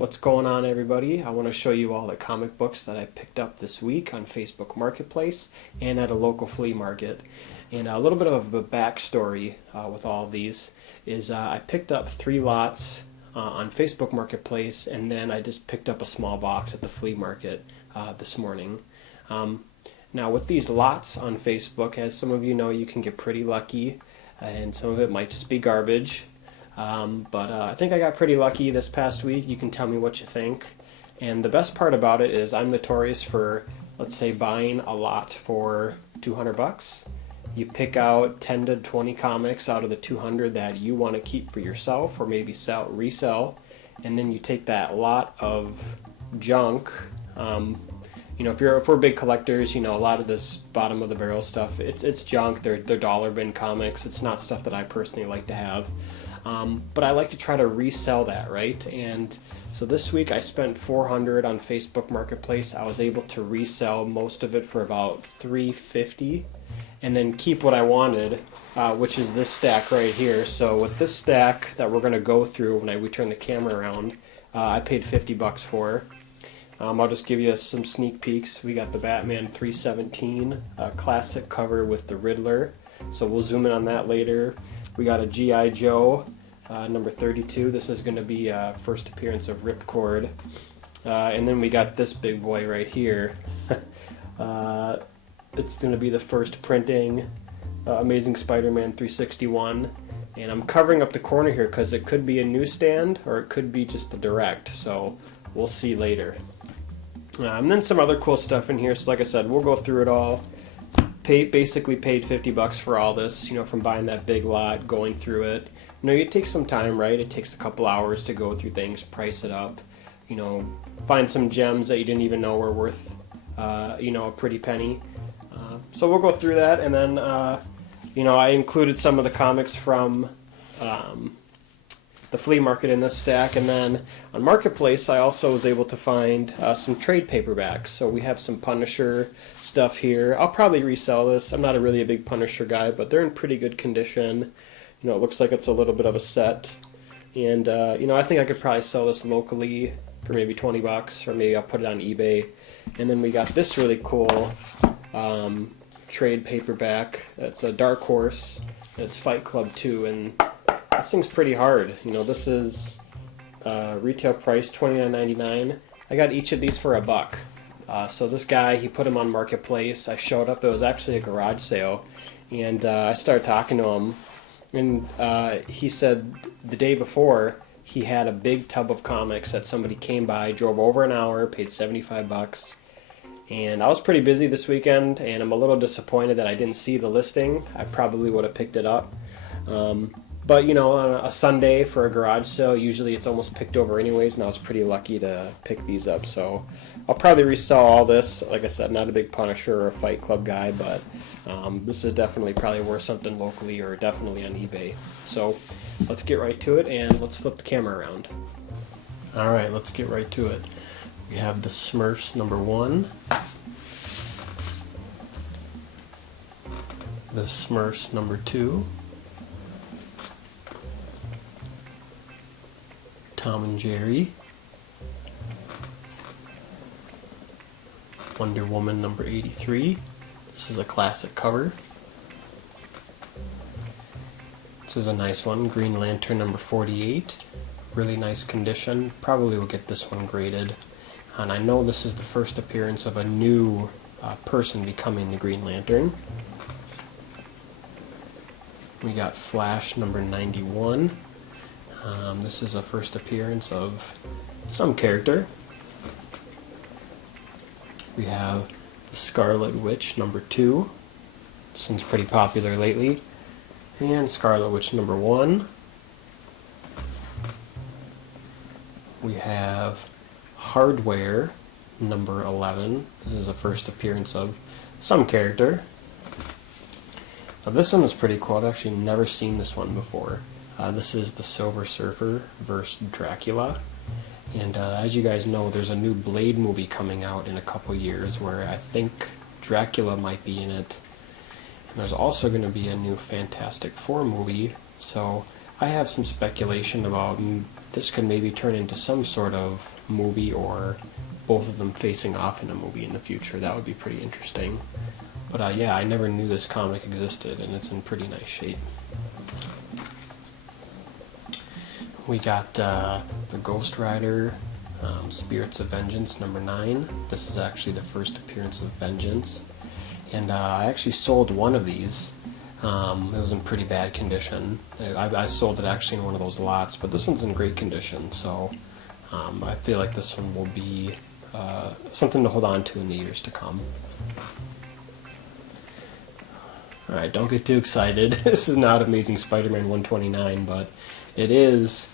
What's going on, everybody? I want to show you all the comic books that I picked up this week on Facebook Marketplace and at a local flea market. And a little bit of a backstory with all of these is I picked up 3 lots on Facebook Marketplace, and then I just picked up a small box at the flea market this morning. Now with these lots on Facebook, as some of you know, you can get pretty lucky, and some of it might just be garbage. But I think I got pretty lucky this past week. You can tell me what you think. And the best part about it is I'm notorious for, let's say, buying a lot for 200 bucks. You pick out 10 to 20 comics out of the 200 that you want to keep for yourself or maybe resell, and then you take that lot of junk. If we're big collectors, a lot of this bottom of the barrel stuff, it's junk. They're dollar bin comics. It's not stuff that I personally like to have. But I like to try to resell that, right? And so this week I spent $400 on Facebook Marketplace. I was able to resell most of it for about $350, and then keep what I wanted, which is this stack right here. So with this stack that we're going to go through when we turn the camera around, I paid 50 bucks for. I'll just give you some sneak peeks. We got the Batman 317 classic cover with the Riddler, so we'll zoom in on that later. We got a G.I. Joe number 32. This is going to be first appearance of Ripcord. And then we got this big boy right here. It's going to be the first printing, Amazing Spider-Man 361. And I'm covering up the corner here because it could be a newsstand or it could be just a direct. So we'll see later. And then some other cool stuff in here. So like I said, we'll go through it all. Basically paid 50 bucks for all this, from buying that big lot, going through it. It takes some time, right? It takes a couple hours to go through things, price it up, find some gems that you didn't even know were worth, a pretty penny. So we'll go through that, and then, I included some of the comics from the flea market in this stack, and then on Marketplace I also was able to find some trade paperbacks. So we have some Punisher stuff here. I'll probably resell this. I'm not really a big Punisher guy, but they're in pretty good condition. It looks like it's a little bit of a set, and I think I could probably sell this locally for maybe 20 bucks, or maybe I'll put it on eBay. And then we got this really cool trade paperback. It's a Dark Horse. It's Fight Club 2, and this thing's pretty hard. This is retail price $29.99. I got each of these for $1. So this guy, he put them on Marketplace. I showed up. It was actually a garage sale, and I started talking to him, and he said the day before he had a big tub of comics that somebody came by, drove over an hour, paid 75 bucks. And I was pretty busy this weekend, and I'm a little disappointed that I didn't see the listing. I probably would have picked it up. But on a Sunday for a garage sale, usually it's almost picked over anyways, and I was pretty lucky to pick these up. So I'll probably resell all this. Like I said, not a big Punisher or Fight Club guy, but this is definitely probably worth something locally or definitely on eBay. So let's get right to it, and let's flip the camera around. Alright, let's get right to it. We have the Smurfs number 1. The Smurfs number 2. Tom and Jerry. Wonder Woman number 83. This is a classic cover. This is a nice one. Green Lantern number 48. Really nice condition. Probably will get this one graded. And I know this is the first appearance of a new person becoming the Green Lantern. We got Flash number 91. This is a first appearance of some character. We have the Scarlet Witch number 2. This one's pretty popular lately. And Scarlet Witch number 1. We have Hardware number 11. This is a first appearance of some character. Now this one is pretty cool. I've actually never seen this one before. This is the Silver Surfer versus Dracula. And as you guys know, there's a new Blade movie coming out in a couple years where I think Dracula might be in it. And there's also going to be a new Fantastic Four movie. So I have some speculation about this could maybe turn into some sort of movie, or both of them facing off in a movie in the future. That would be pretty interesting. But yeah, I never knew this comic existed, and it's in pretty nice shape. We got the Ghost Rider Spirits of Vengeance #9. This is actually the first appearance of Vengeance. And I actually sold one of these. It was in pretty bad condition. I sold it actually in one of those lots, but this one's in great condition, so I feel like this one will be something to hold on to in the years to come. Alright, don't get too excited. This is not Amazing Spider-Man 129, but it is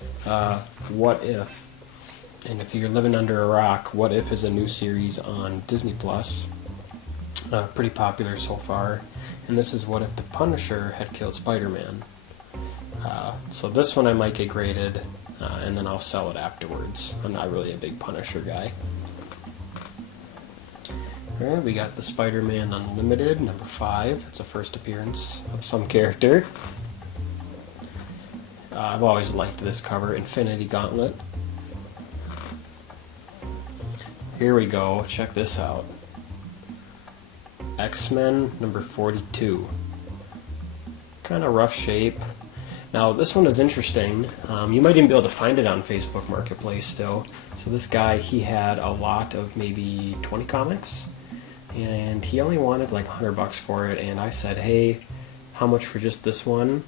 What If. And if you're living under a rock, What If is a new series on Disney Plus. Pretty popular so far. And this is what if the Punisher had killed Spider-Man. So this one I might get graded, and then I'll sell it afterwards. I'm not really a big Punisher guy. Alright, we got the Spider-Man Unlimited, #5. It's a first appearance of some character. I've always liked this cover, Infinity Gauntlet. Here we go, check this out. X-Men #42. Kind of rough shape. Now this one is interesting. You might even be able to find it on Facebook Marketplace still. So this guy, he had a lot of maybe 20 comics, and he only wanted like $100 for it, and I said, hey, how much for just this one?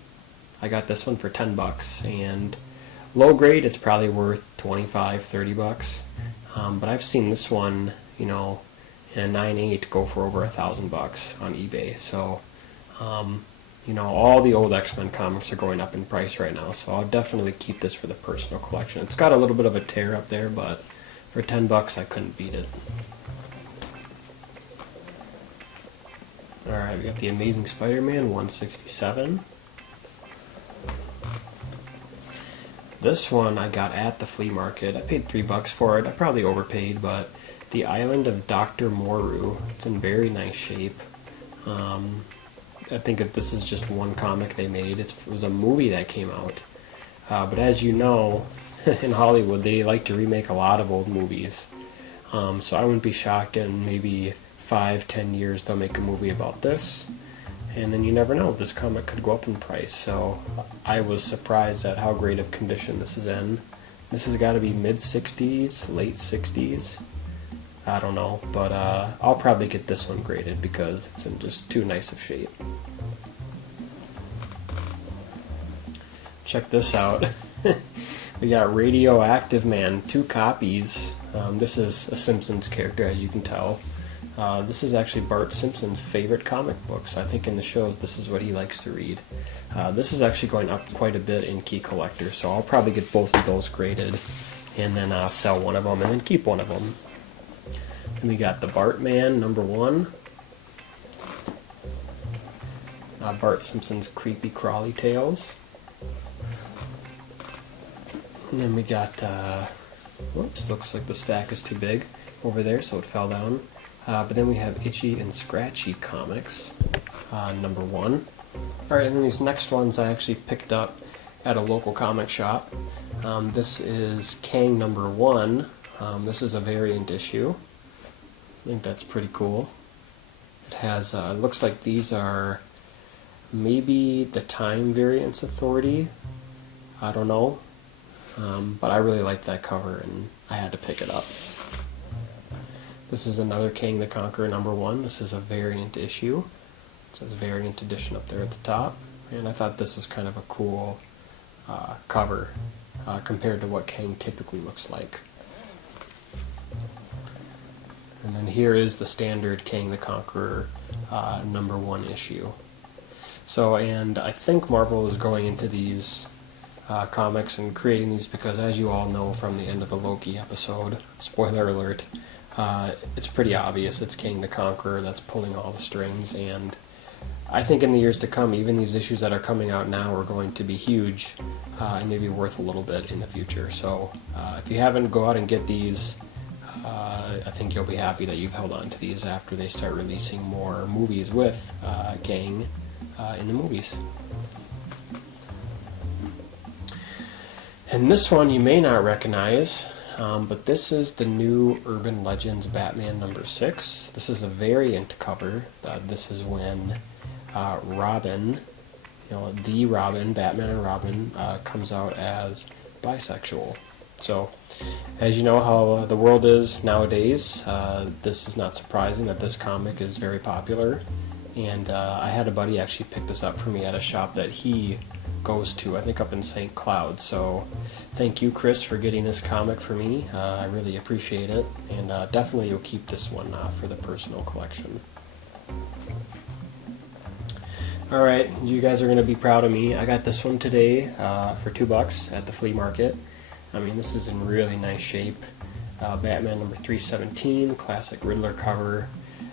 I got this one for $10, and low grade it's probably worth $25-30. But I've seen this one, you know, in a 9.8 go for over $1,000 on eBay. So, you know, all the old X-Men comics are going up in price right now, so I'll definitely keep this for the personal collection. It's got a little bit of a tear up there, but for $10 I couldn't beat it. Alright, we got the Amazing Spider-Man 167. This one I got at the flea market. I paid $3 for it. I probably overpaid, but The Island of Dr. Moreau. It's in very nice shape. I think that this is just one comic they made. It was a movie that came out. But as you know, in Hollywood, they like to remake a lot of old movies. So I wouldn't be shocked in maybe 5-10 years they'll make a movie about this. And then you never know, this comic could go up in price. So I was surprised at how great of condition this is in. This has got to be mid-60s, late 60s. I don't know, but I'll probably get this one graded because it's in just too nice of shape. Check this out. We got Radioactive Man, 2 copies. This is a Simpsons character, as you can tell. This is actually Bart Simpson's favorite comic books. I think in the shows this is what he likes to read. This is actually going up quite a bit in Key Collector, so I'll probably get both of those graded and then sell one of them and then keep one of them. Then we got the Bartman #1. Bart Simpson's Creepy Crawly Tales. And then we got, whoops, looks like the stack is too big over there, so it fell down. But then we have Itchy and Scratchy Comics, #1. Alright, and then these next ones I actually picked up at a local comic shop. This is Kang #1. This is a variant issue. I think that's pretty cool. It has, it looks like these are maybe the Time Variance Authority. I don't know. But I really liked that cover and I had to pick it up. This is another Kang the Conqueror #1. This is a variant issue. It says variant edition up there at the top. And I thought this was kind of a cool cover compared to what Kang typically looks like. And then here is the standard Kang the Conqueror #1 issue. So, and I think Marvel is going into these comics and creating these because, as you all know from the end of the Loki episode, spoiler alert, it's pretty obvious it's Kang the Conqueror that's pulling all the strings, and I think in the years to come, even these issues that are coming out now are going to be huge and maybe worth a little bit in the future. So if you haven't, go out and get these. I think you'll be happy that you've held on to these after they start releasing more movies with Kang in the movies. And this one you may not recognize, but this is the new Urban Legends Batman #6. This is a variant cover. This is when Robin, the Robin, Batman and Robin, comes out as bisexual. So, as you know how the world is nowadays, this is not surprising that this comic is very popular. And I had a buddy actually pick this up for me at a shop that he goes to, I think up in St. Cloud. So thank you, Chris, for getting this comic for me. I really appreciate it, and definitely you'll keep this one for the personal collection. Alright, you guys are going to be proud of me. I got this one today for $2 at the flea market. I mean, this is in really nice shape. Batman #317, classic Riddler cover.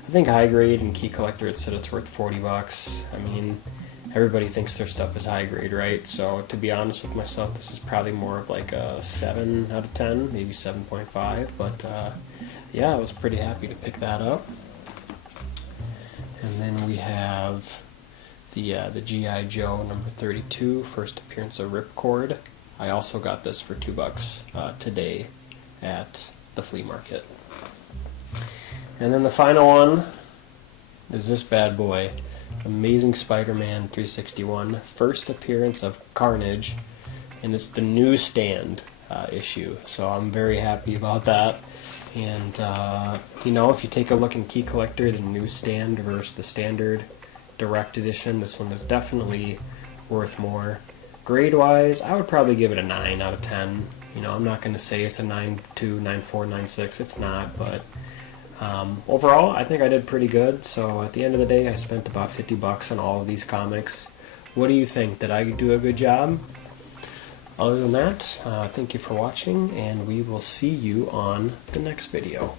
I think high grade and key collector had said it's worth $40. I mean, everybody thinks their stuff is high grade, right? So to be honest with myself, this is probably more of like a 7 out of 10, maybe 7.5. But yeah, I was pretty happy to pick that up. And then we have the G.I. Joe #32, first appearance of Ripcord. I also got this for $2 today at the flea market. And then the final one is this bad boy, Amazing Spider-Man 361, first appearance of Carnage, and it's the newsstand issue. So I'm very happy about that. And if you take a look in Key Collector, the newsstand versus the standard direct edition, this one is definitely worth more. Grade-wise, I would probably give it a 9 out of 10. I'm not going to say it's a 9.2, 9.4, 9.6. It's not, but overall, I think I did pretty good. So at the end of the day, I spent about $50 on all of these comics. What do you think? Did I do a good job? Other than that, thank you for watching, and we will see you on the next video.